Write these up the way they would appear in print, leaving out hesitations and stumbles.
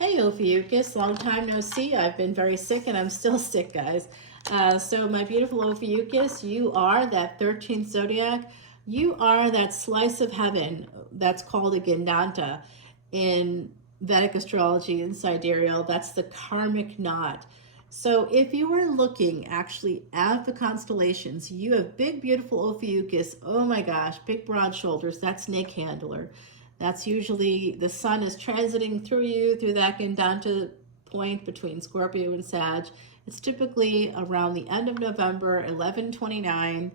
Hey Ophiuchus, long time no see. I've been very sick and I'm still sick, guys. So my beautiful Ophiuchus, you are that 13th zodiac. You are that slice of heaven that's called a Gandanta in Vedic Astrology and Sidereal. That's the karmic knot. So if you were looking actually at the constellations, you have big, beautiful Ophiuchus. Oh my gosh, big broad shoulders. That's snake handler. That's usually the sun is transiting through you through that Gandanta point between Scorpio and Sag. It's typically around the end of November, 11/29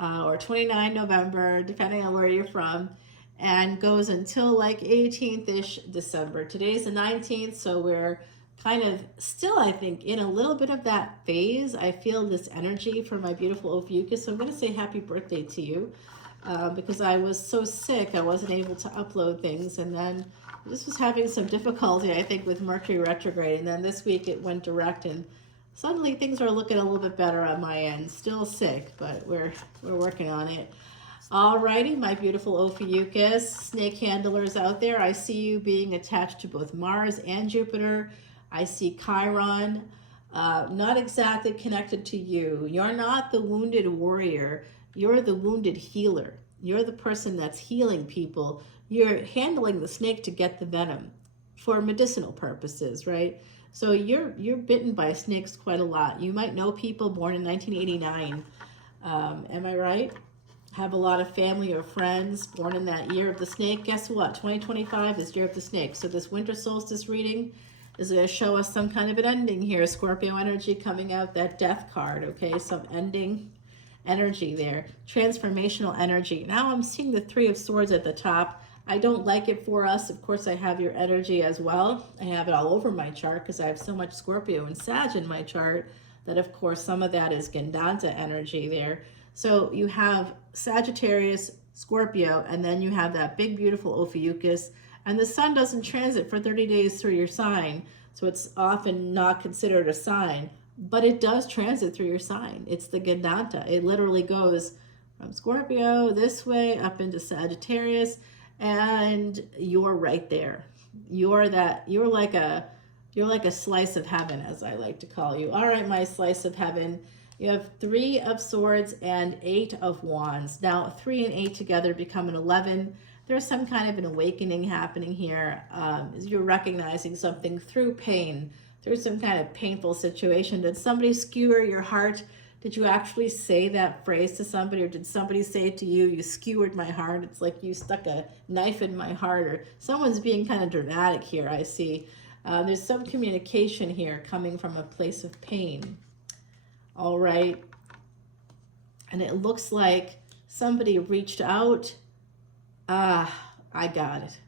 or 29 November, depending on where you're from, and goes until like 18th-ish December. Today's the 19th, so we're kind of still, I think, in a little bit of that phase. I feel this energy for my beautiful Ophiuchus, so I'm going to say happy birthday to you. Because I was so sick, I wasn't able to upload things, and then this was having some difficulty, I think, with Mercury retrograde, and then this week it went direct, and suddenly things are looking a little bit better on my end. Still sick, but we're working on it. Alrighty, my beautiful Ophiuchus, snake handlers out there, I see you being attached to both Mars and Jupiter. I see Chiron, not exactly connected to you. You're not the wounded warrior. You're the wounded healer. You're the person that's healing people. You're handling the snake to get the venom for medicinal purposes, right? So you're bitten by snakes quite a lot. You might know people born in 1989. Am I right? Have a lot of family or friends born in that year of the snake. Guess what? 2025 is year of the snake. So this winter solstice reading is going to show us some kind of an ending here. Scorpio energy coming out, that death card, okay? Some ending energy there, transformational energy. Now I'm seeing the Three of Swords at the top. I don't like it for us. Of course, I have your energy as well. I have it all over my chart because I have so much Scorpio and Sag in my chart that, of course, some of that is Gandanta energy there. So you have Sagittarius, Scorpio, and then you have that big, beautiful Ophiuchus. And the sun doesn't transit for 30 days through your sign, so it's often not considered a sign. But it does transit through your sign. It's the Gandanta. It literally goes from Scorpio this way up into Sagittarius, and you're right there. You're like a slice of heaven, as I like to call you. All right, my slice of heaven. You have 3 of Swords and 8 of Wands. Now 3 and 8 together become an 11. There's some kind of an awakening happening here. You're recognizing something through pain. There's some kind of painful situation. Did somebody skewer your heart? Did you actually say that phrase to somebody, or did somebody say to you, you skewered my heart? It's like you stuck a knife in my heart, or someone's being kind of dramatic here, I see. There's some communication here coming from a place of pain. All right. And it looks like somebody reached out. I got it.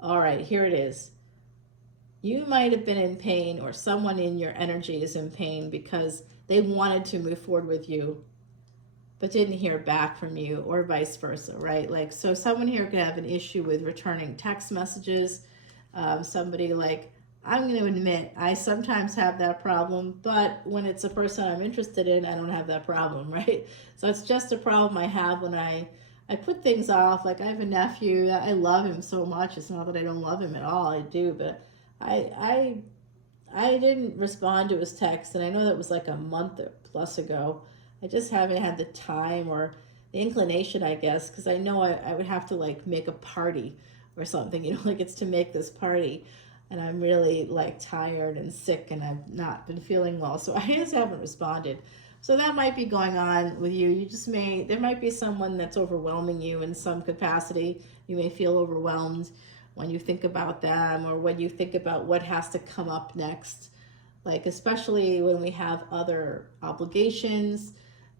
All right, here it is. You might have been in pain, or someone in your energy is in pain because they wanted to move forward with you but didn't hear back from you, or vice versa, right? Like, so someone here could have an issue with returning text messages. Somebody like, I'm going to admit, I sometimes have that problem, but when it's a person I'm interested in, I don't have that problem, right? So it's just a problem I have when I put things off. Like, I have a nephew, I love him so much. It's not that I don't love him at all, I do, but I didn't respond to his text, and I know that was like a month or plus ago. I just haven't had the time or the inclination, I guess, because I know I would have to like make a party or something, you know, like it's to make this party, and I'm really like tired and sick, and I've not been feeling well, so I just haven't responded. So that might be going on with you. There might be someone that's overwhelming you in some capacity. You may feel overwhelmed when you think about them, or when you think about what has to come up next. Like, especially when we have other obligations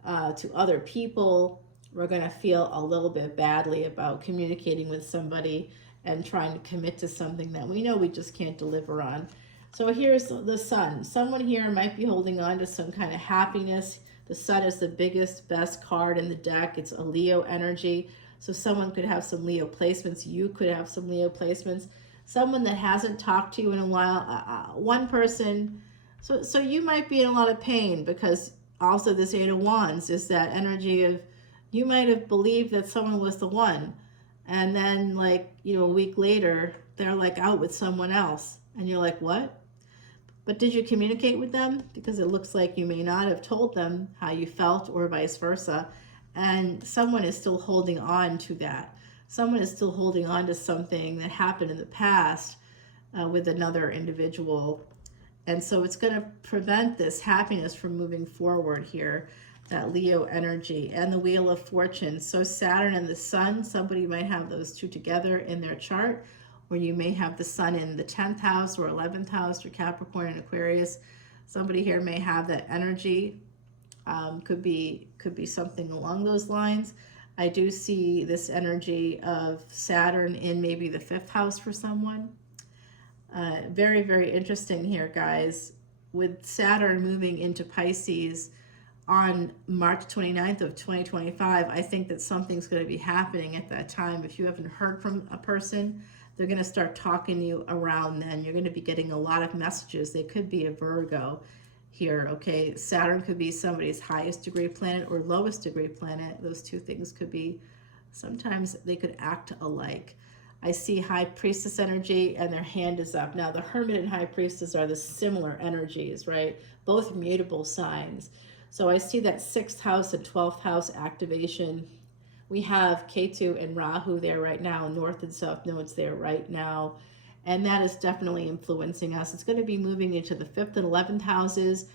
to other people, we're going to feel a little bit badly about communicating with somebody and trying to commit to something that we know we just can't deliver on. So here's the sun. Someone here might be holding on to some kind of happiness. The sun is the biggest, best card in the deck. It's a Leo energy. So someone could have some Leo placements. You could have some Leo placements. Someone that hasn't talked to you in a while. One person. So you might be in a lot of pain, because also this 8 of Wands is that energy of, you might have believed that someone was the one. And then, like, you know, a week later, they're like out with someone else. And you're like, what? But did you communicate with them? Because it looks like you may not have told them how you felt or vice versa. And someone is still holding on to that. Someone is still holding on to something that happened in the past with another individual. And so it's going to prevent this happiness from moving forward here, that Leo energy. And the Wheel of Fortune. So Saturn and the Sun, somebody might have those two together in their chart, or you may have the Sun in the 10th house or 11th house or Capricorn and Aquarius. Somebody here may have that energy. Could be something along those lines. I do see this energy of Saturn in maybe the 5th house for someone. Very, very interesting here, guys. With Saturn moving into Pisces on March 29th of 2025, I think that something's going to be happening at that time. If you haven't heard from a person, they're going to start talking to you around then. You're going to be getting a lot of messages. They could be a Virgo here, okay? Saturn could be somebody's highest degree planet or lowest degree planet. Those two things could be, sometimes they could act alike. I see High Priestess energy and their hand is up. Now the Hermit and High Priestess are the similar energies, right? Both mutable signs. So I see that 6th house and 12th house activation. We have Ketu and Rahu there right now, north and south nodes there right now. And that is definitely influencing us. It's going to be moving into the 5th and 11th houses,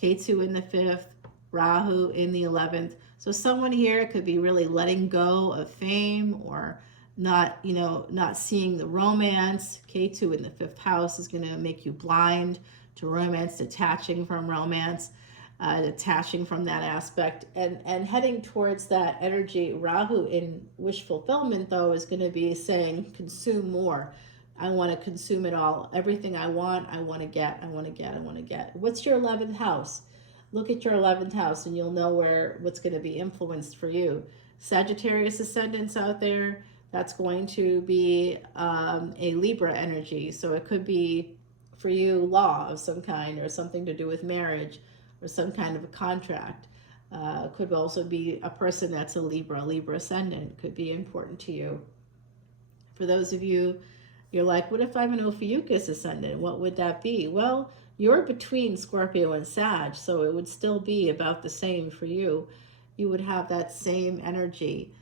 Ketu in the 5th, Rahu in the 11th. So someone here could be really letting go of fame or not, not seeing the romance. Ketu in the 5th house is going to make you blind to romance, detaching from romance. Detaching from that aspect and heading towards that energy. Rahu in wish fulfillment, though, is going to be saying consume more. I want to consume it all. Everything I want to get, I want to get, I want to get. What's your 11th house? Look at your 11th house and you'll know what's going to be influenced for you. Sagittarius ascendants out there, that's going to be a Libra energy. So it could be for you law of some kind or something to do with marriage, or some kind of a contract. Could also be a person that's a Libra ascendant, could be important to you. For those of you, you're like, what if I'm an Ophiuchus ascendant? What would that be? Well, you're between Scorpio and Sag, so it would still be about the same for you. You would have that same energy.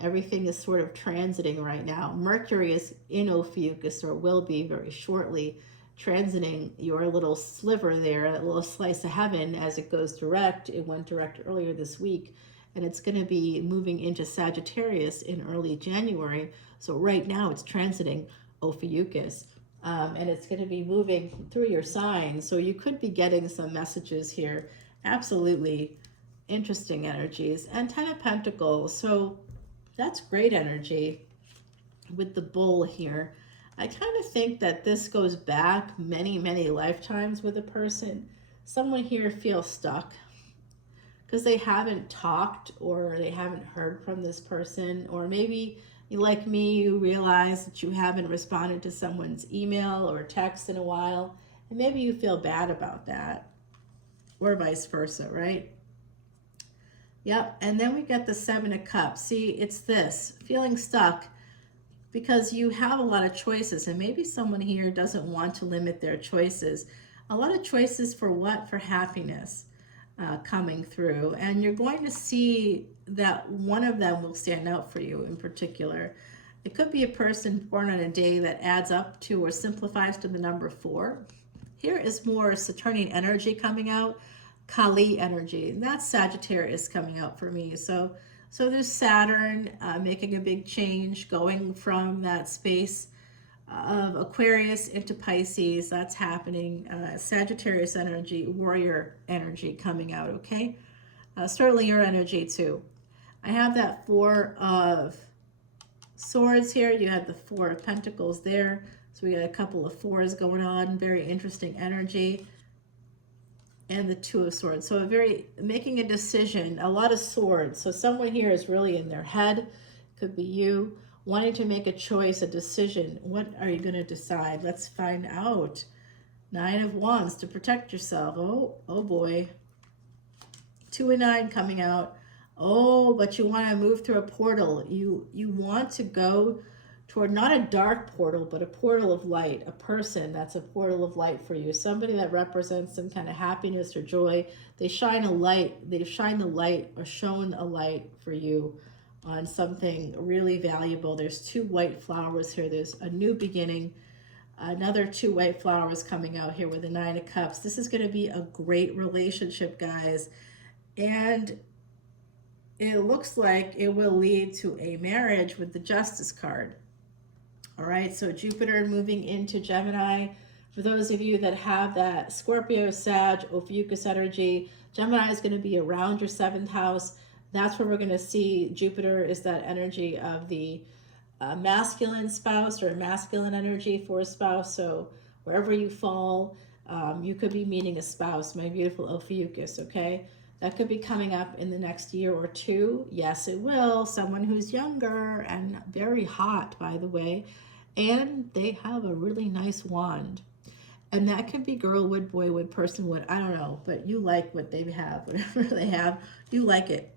Everything is sort of transiting right now. Mercury is in Ophiuchus, or will be very shortly, transiting your little sliver there, a little slice of heaven as it goes direct. It went direct earlier this week, and it's going to be moving into Sagittarius in early January. So right now it's transiting Ophiuchus, and it's going to be moving through your sign. So you could be getting some messages here. Absolutely interesting energies. And 10 of Pentacles, so that's great energy with the bull here. I kind of think that this goes back many, many lifetimes with a person. Someone here feels stuck because they haven't talked or they haven't heard from this person. Or maybe, like me, you realize that you haven't responded to someone's email or text in a while. And maybe you feel bad about that. Or vice versa, right? Yep, and then we get the 7 of Cups. See, it's this, feeling stuck, because you have a lot of choices, and maybe someone here doesn't want to limit their choices. A lot of choices for what? For happiness coming through. And you're going to see that one of them will stand out for you in particular. It could be a person born on a day that adds up to or simplifies to the number 4. Here is more Saturnian energy coming out, Kali energy. And that's Sagittarius coming out for me. So there's Saturn making a big change, going from that space of Aquarius into Pisces. That's happening. Sagittarius energy, warrior energy coming out, okay? Certainly your energy too. I have that 4 of Swords here. You have the 4 of Pentacles there. So we got a couple of 4s going on. Very interesting energy. And the 2 of Swords. So making a decision, a lot of swords. So someone here is really in their head. Could be you wanting to make a choice, a decision. What are you going to decide? Let's find out. 9 of Wands to protect yourself. Oh boy. 2 and 9 coming out. Oh, but you want to move through a portal. You want to go toward not a dark portal, but a portal of light, a person that's a portal of light for you, somebody that represents some kind of happiness or joy. They shine a light, they've shined the light or shown a light for you on something really valuable. There's 2 white flowers here. There's a new beginning, another 2 white flowers coming out here with the 9 of Cups. This is going to be a great relationship, guys. And it looks like it will lead to a marriage with the Justice card. All right, so Jupiter moving into Gemini. For those of you that have that Scorpio, Sag, Ophiuchus energy, Gemini is going to be around your 7th house. That's where we're going to see Jupiter is that energy of the masculine spouse or masculine energy for a spouse. So wherever you fall, you could be meeting a spouse, my beautiful Ophiuchus, okay? That could be coming up in the next year or 2. Yes, it will. Someone who's younger and very hot, by the way. And they have a really nice wand. And that could be girl wood, boy wood, person wood. I don't know. But you like what they have. Whatever they have, you like it.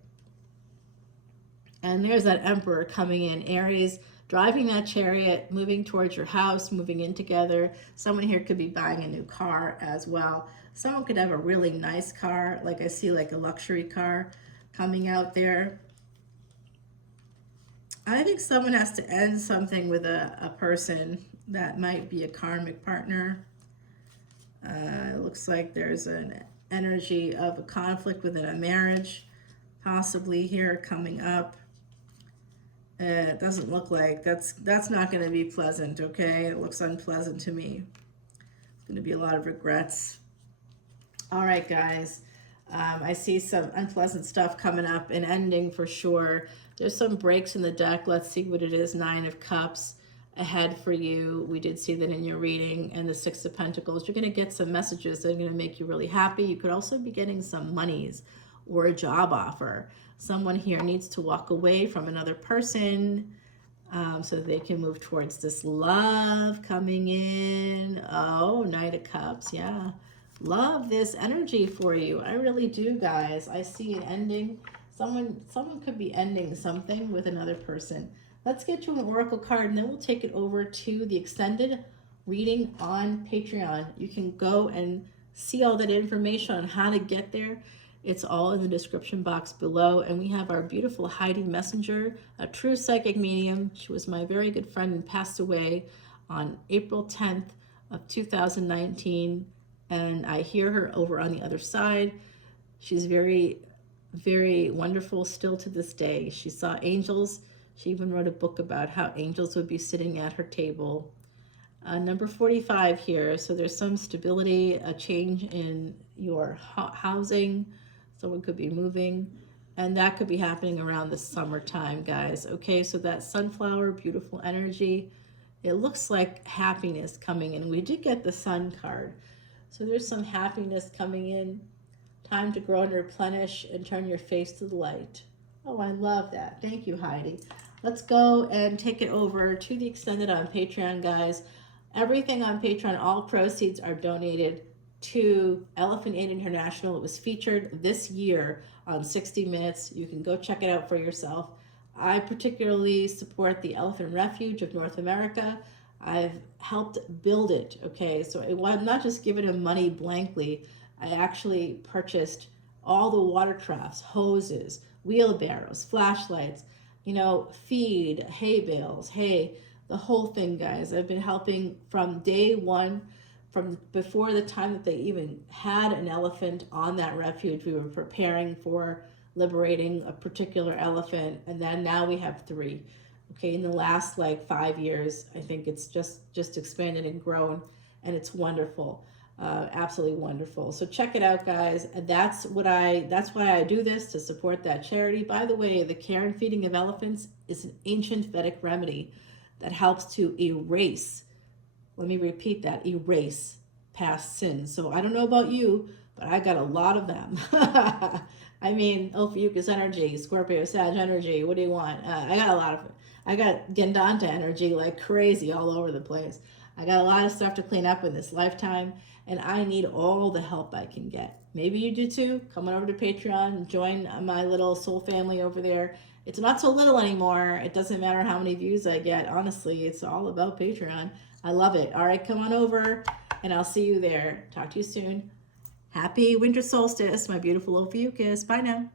And there's that Emperor coming in. Aries, driving that chariot, moving towards your house, moving in together. Someone here could be buying a new car as well. Someone could have a really nice car, like I see like a luxury car coming out there. I think someone has to end something with a person that might be a karmic partner. It looks like there's an energy of a conflict within a marriage, possibly here coming up. It doesn't look like that's not going to be pleasant, okay? It looks unpleasant to me. It's going to be a lot of regrets. All right, guys. I see some unpleasant stuff coming up and ending for sure. There's some breaks in the deck. Let's see what it is. 9 of Cups ahead for you. We did see that in your reading. And the 6 of Pentacles. You're going to get some messages that are going to make you really happy. You could also be getting some monies or a job offer. Someone here needs to walk away from another person so that they can move towards this love coming in. Oh, Knight of Cups. Yeah. Love this energy for you. I really do, guys. I see an ending. Someone could be ending something with another person. Let's get you an oracle card, and then we'll take it over to the extended reading on Patreon. You can go and see all that information on how to get there. It's all in the description box below. And we have our beautiful Heidi Messenger, a true psychic medium. She was my very good friend and passed away on April 10th of 2019. And I hear her over on the other side. She's very, very wonderful still to this day. She saw angels. She even wrote a book about how angels would be sitting at her table. Number 45 here. So there's some stability, a change in your housing. Someone could be moving. And that could be happening around the summertime, guys. Okay, so that sunflower, beautiful energy. It looks like happiness coming in. We did get the Sun card. So there's some happiness coming in. Time to grow and replenish and turn your face to the light. Oh, I love that. Thank you, Heidi. Let's go and take it over to the extended on Patreon, guys. Everything on Patreon, all proceeds are donated to Elephant Aid International. It was featured this year on 60 Minutes. You can go check it out for yourself. I particularly support the Elephant Refuge of North America. I've helped build it, okay? So I'm not just giving them money blankly. I actually purchased all the watercrafts, hoses, wheelbarrows, flashlights, you know, feed, hay bales, hay, the whole thing, guys. I've been helping from day one, from before the time that they even had an elephant on that refuge. We were preparing for liberating a particular elephant, and then now we have 3. Okay, in the last like 5 years, I think it's just expanded and grown, and it's wonderful, absolutely wonderful. So check it out, guys. That's why I do this, to support that charity. By the way, the care and feeding of elephants is an ancient Vedic remedy that helps to erase. Let me repeat that: erase past sins. So I don't know about you, but I got a lot of them. I mean, Ophiuchus energy, Scorpio, Sag energy. What do you want? I got a lot of it. I got Gendanta energy like crazy all over the place. I got a lot of stuff to clean up in this lifetime, and I need all the help I can get. Maybe you do too. Come on over to Patreon, join my little soul family over there, It's not so little anymore. It doesn't matter how many views I get. Honestly, it's all about Patreon. I love it. All right, come on over, and I'll see you there. Talk to you soon. Happy winter solstice, my beautiful Ophiuchus. Bye now.